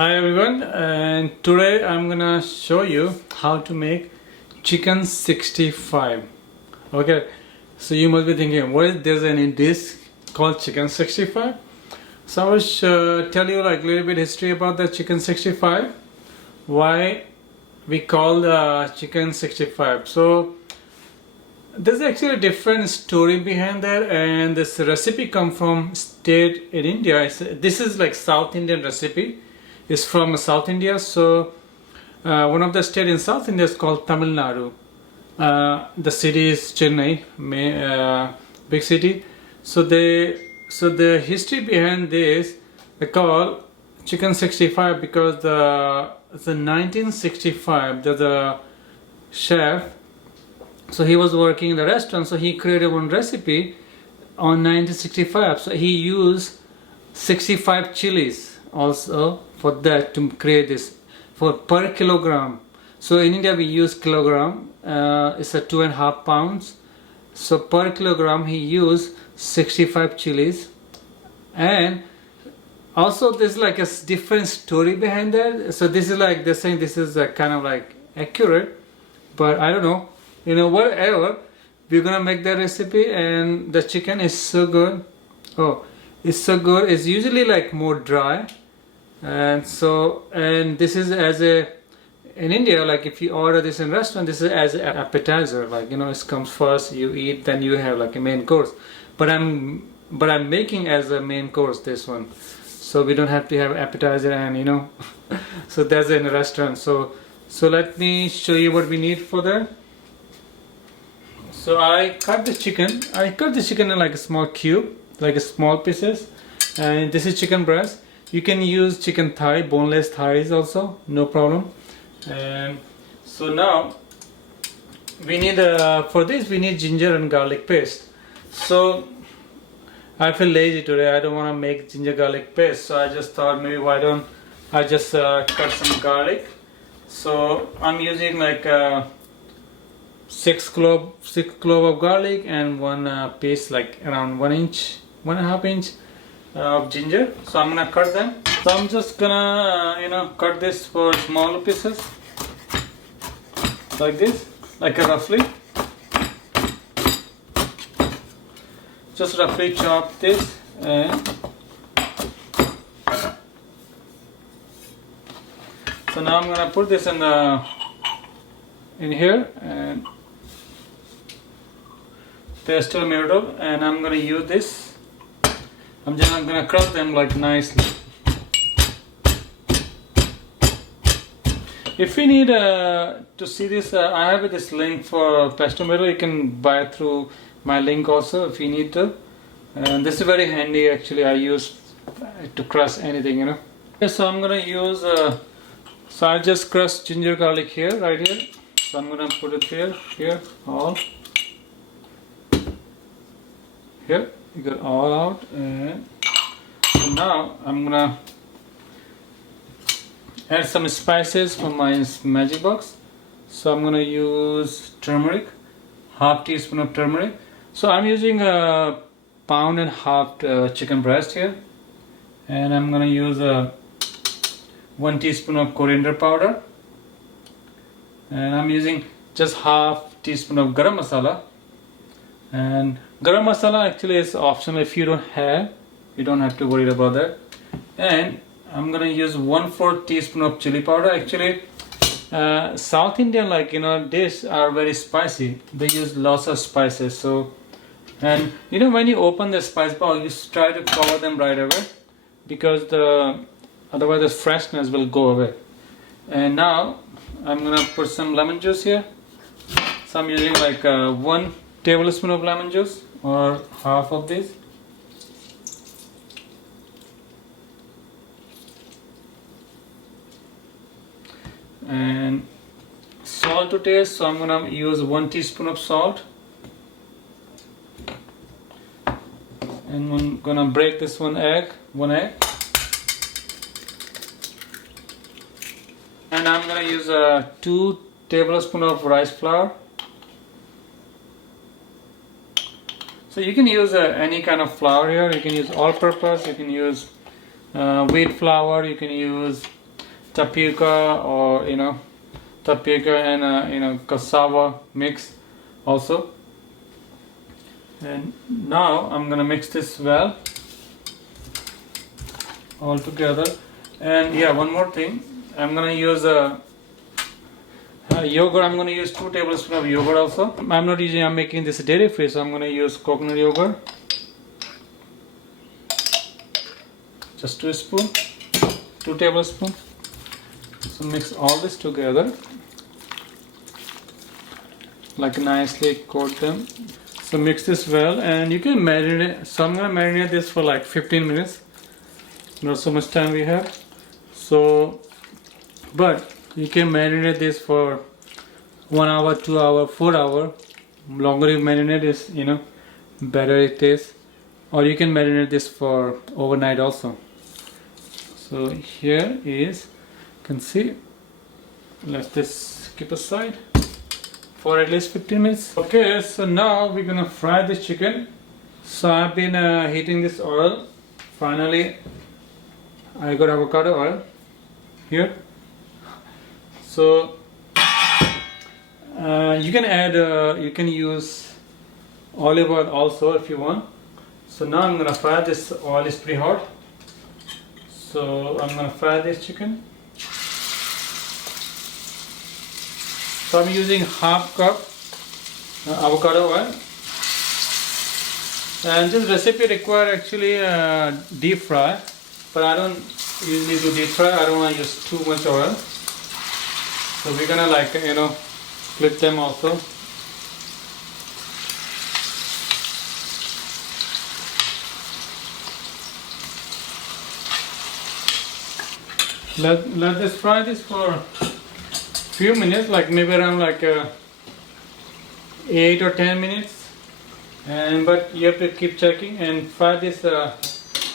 Hi everyone, and today I'm gonna show you how to make chicken 65. Okay, so you must be thinking, what is there's any dish called chicken 65? So I will tell you like a little bit history about the chicken 65, why we call the chicken 65. So there's actually a different story behind that, and this recipe come from state in India. This is like South Indian recipe. It's from South India. So one of the state in South India is called Tamil Nadu. The city is Chennai, big city. So the history behind this, they call chicken 65 because the 1965 the chef. So he was working in the restaurant, so he created one recipe on 1965. So he used 65 chilies also for that to create this for per kilogram. So in India we use kilogram, it's a 2.5 pounds. So per kilogram he used 65 chilies. And also there's like a different story behind that. So this is like they're saying this is kind of like accurate, but I don't know. Whatever, we're gonna make the recipe, and the chicken is so good. Oh, it's so good. It's usually like more dry, and this is as a in India, like if you order this in restaurant, this is as an appetizer. Like it comes first, you eat, then you have like a main course. But I'm making as a main course this one, so we don't have to have appetizer and so that's in a restaurant. So let me show you what we need for that. So I cut the chicken. In like a small cube, like a small pieces. And this is chicken breast. You can use chicken thigh, boneless thighs also, no problem. And so now we need for this we need ginger and garlic paste. So I feel lazy today. I don't want to make ginger garlic paste. So I just thought maybe why don't I just cut some garlic. So I'm using like 6 clove of garlic and one piece like around 1.5 inch of ginger. So I'm gonna cut them. So I'm just gonna cut this for small pieces like this, like roughly. Just roughly chop this, and so now I'm gonna put this in here and pestle mortar, and I'm gonna use this. I'm just gonna crush them like nicely. If you need to see this, I have this link for pestle mortar. You can buy it through my link also if you need to. And this is very handy actually. I use to crush anything, Okay, so I'm gonna use. So I just crushed ginger garlic here, right here. So I'm gonna put it here, all. Here, you got all out, and so now I'm gonna add some spices from my magic box. So I'm gonna use turmeric, half teaspoon of turmeric. So I'm using a 1.5 pound chicken breast here, and I'm gonna use 1 teaspoon of coriander powder, and I'm using just half teaspoon of garam masala. And garam masala actually is optional. If you don't have, you don't have to worry about that. And I'm gonna use 1/4 teaspoon of chili powder. Actually South Indian dish are very spicy. They use lots of spices. So and when you open the spice bowl, you try to cover them right away, because otherwise the freshness will go away. And now I'm gonna put some lemon juice here. So I'm using like 1 tablespoon of lemon juice, or half of this. And salt to taste. So I'm gonna use 1 teaspoon of salt. And I'm gonna break this one egg. And I'm gonna use 2 tablespoons of rice flour. So you can use any kind of flour here. You can use all purpose, you can use wheat flour, you can use tapioca, or tapioca and cassava mix also. And now I'm gonna mix this well all together. And yeah, one more thing, I'm gonna use yogurt. I'm gonna use 2 tablespoons of yogurt also. I'm making this dairy free, so I'm gonna use coconut yogurt, just 2 tablespoons. So mix all this together, like nicely coat them. So mix this well, and you can marinate. So I'm gonna marinate this for like 15 minutes. Not so much time we have. So, but you can marinate this for 1 hour, 2 hour, 4 hour. Longer you marinate is, better it is. Or you can marinate this for overnight also. So here is, you can see. Let this keep aside for at least 15 minutes. Okay, so now we're gonna fry this chicken. So I've been heating this oil. Finally, I got avocado oil here. So you can add, you can use olive oil also if you want. So now I'm gonna fry this. Oil is pretty hot. So I'm gonna fry this chicken. So I'm using half cup avocado oil. And this recipe requires actually deep fry, but I don't usually do deep fry. I don't want to use too much oil. So we're gonna flip them also. Let this fry this for few minutes, like maybe around 8 or 10 minutes. But you have to keep checking and fry this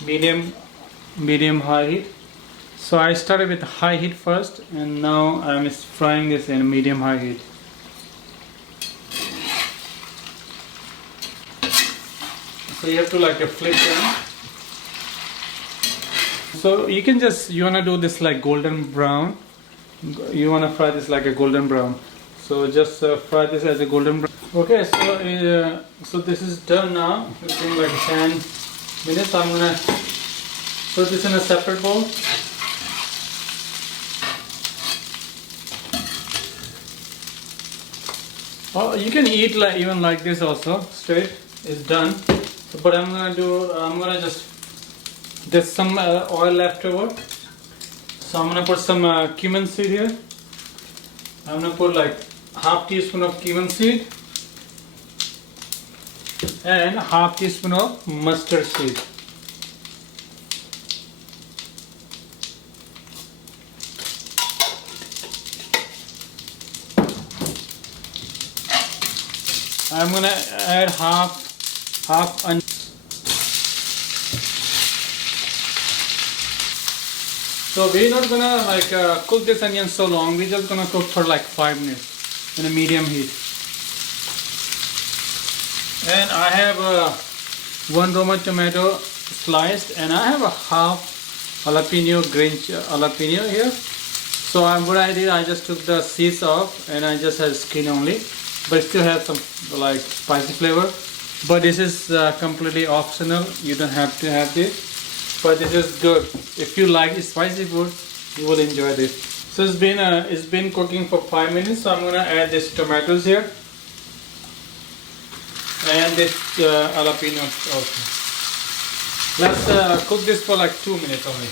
medium high heat. So I started with high heat first, and now I'm frying this in medium high heat. So you have to flip them. So you can you wanna do this like golden brown. You wanna fry this like a golden brown. So just fry this as a golden brown. Okay, so this is done now. It's been like 10 minutes. I'm gonna put this in a separate bowl. Oh, you can eat even like this also, straight. It's done. So, but I'm gonna just, there's some oil left over. So I'm gonna put some cumin seed here. I'm gonna put like half teaspoon of cumin seed and half teaspoon of mustard seed. I'm gonna add half onion. So we're not gonna cook this onion so long. We're just gonna cook for like 5 minutes in a medium heat. And I have 1 Roma tomato sliced, and I have a half green jalapeno here. So what I did, I just took the seeds off and I just had skin only, but it still has some spicy flavor. But this is completely optional. You don't have to have this. But this is good. If you like spicy food, you will enjoy this. So it's been cooking for 5 minutes. So I'm gonna add this tomatoes here and this jalapeno also. Let's cook this for like 2 minutes only.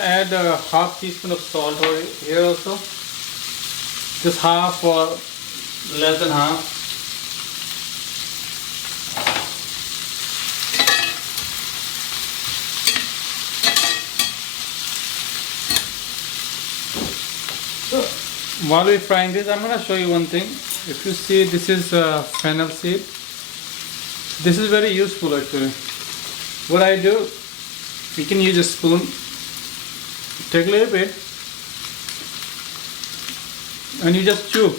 Add half teaspoon of salt here also. Just half or less than half. So while we're frying this, I'm going to show you one thing. If you see, this is fennel seed. This is very useful actually. What I do, you can use a spoon, take a little bit, and you just chew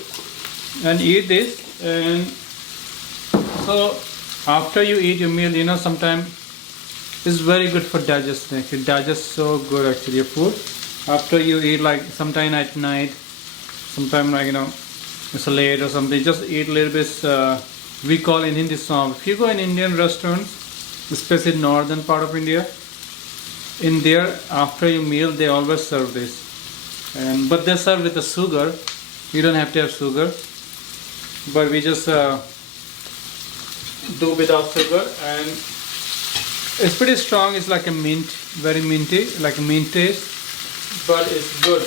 and eat this. And so After you eat your meal, you know, sometimes it's very good for digestion. You digest so good actually your food. After you eat, like sometime at night, sometime like, you know, it's late or something, just eat a little bit. We call in Hindi song. If you go in Indian restaurants, especially northern part of India, in there after your meal they always serve this, and but they serve with the sugar. You don't have to have sugar, but we just do without sugar, and it's pretty strong. It's like a mint, very minty, like a mint taste, but it's good.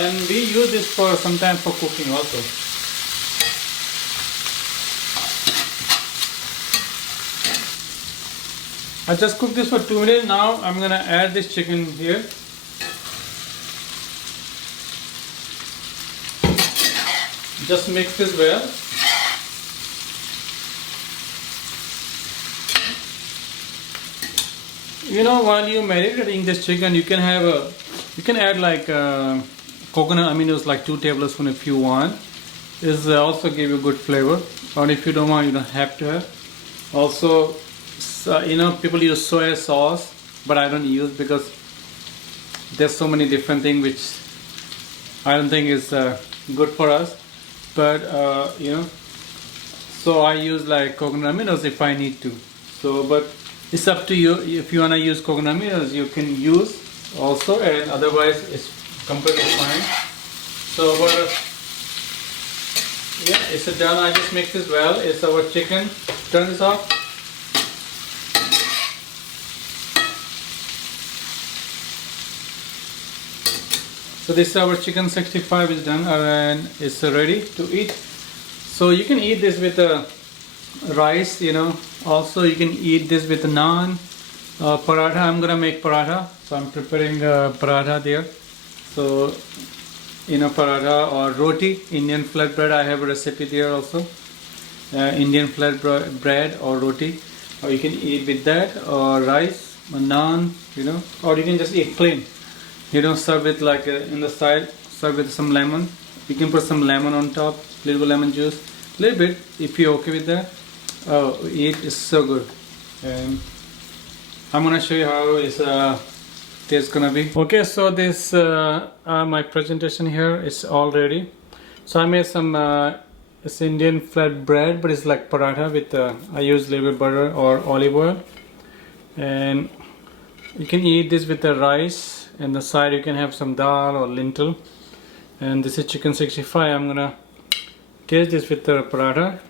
And we use this for sometimes for cooking also. I just cooked this for 2 minutes. Now I'm gonna add this chicken here. Just mix this well. You know, while you marinating this chicken, you can add like coconut aminos, like 2 tablespoons if you want. This also give you good flavor. Or if you don't want, you don't have to have. Also, you know, people use soy sauce, but I don't use because there's so many different things which I don't think is good for us. But you know, so I use like coconut aminos if I need to. So, but it's up to you. If you wanna use coconut aminos, you can use also, and otherwise it's completely fine. So, yeah, it's done. I just mix this well. It's our chicken. Turn this off. So this our chicken 65 is done and it's ready to eat. So you can eat this with rice, you know. Also you can eat this with naan, paratha. I'm gonna make paratha, so I'm preparing paratha there. So, you know, paratha or roti, Indian flatbread. I have a recipe there also. Indian flatbread or roti, or you can eat with that, or rice, or naan, you know, or you can just eat plain. You don't serve it like in the side, serve with some lemon. You can put some lemon on top, little lemon juice, little bit if you're okay with that. Oh, it is so good. And I'm gonna show you how it's taste gonna be. Okay, so this my presentation here is all ready. So I made some it's Indian flat bread, but it's like paratha with I use little bit butter or olive oil, and you can eat this with the rice. And the side you can have some dal or lentil. And this is chicken 65. I'm gonna taste this with the paratha.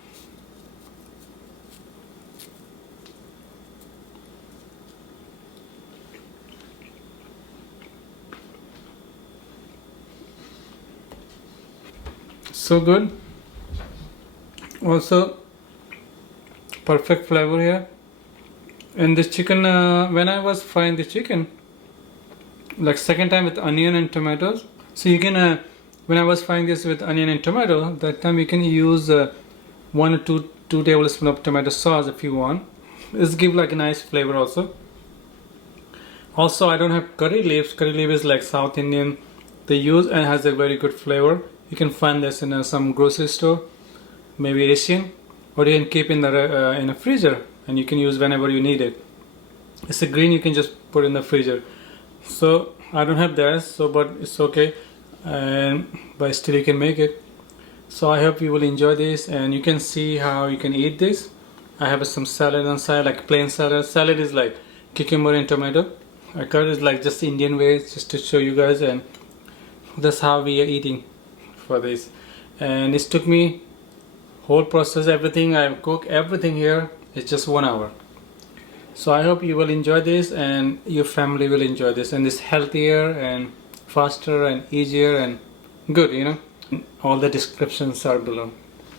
So good. Also perfect flavor here. And this chicken, when I was frying the chicken, like second time with onion and tomatoes, so you can when I was frying this with onion and tomato, that time you can use 1 or 2 tablespoons of tomato sauce if you want. It's give like a nice flavor also. Also I don't have curry leaves. Curry leaf is like South Indian they use and has a very good flavor. You can find this in some grocery store, maybe Asian, or you can keep in a freezer and you can use whenever you need it. It's a green, you can just put in the freezer. So I don't have that, so but it's okay, and but still you can make it. So I hope you will enjoy this, and you can see how you can eat this. I have some salad on side, like plain salad. Salad is like cucumber and tomato. I cut it like just Indian way, just to show you guys, and that's how we are eating for this. And it took me whole process, everything I cook, everything here. It's just 1 hour. So I hope you will enjoy this and your family will enjoy this, and it's healthier and faster and easier and good, you know. All the descriptions are below.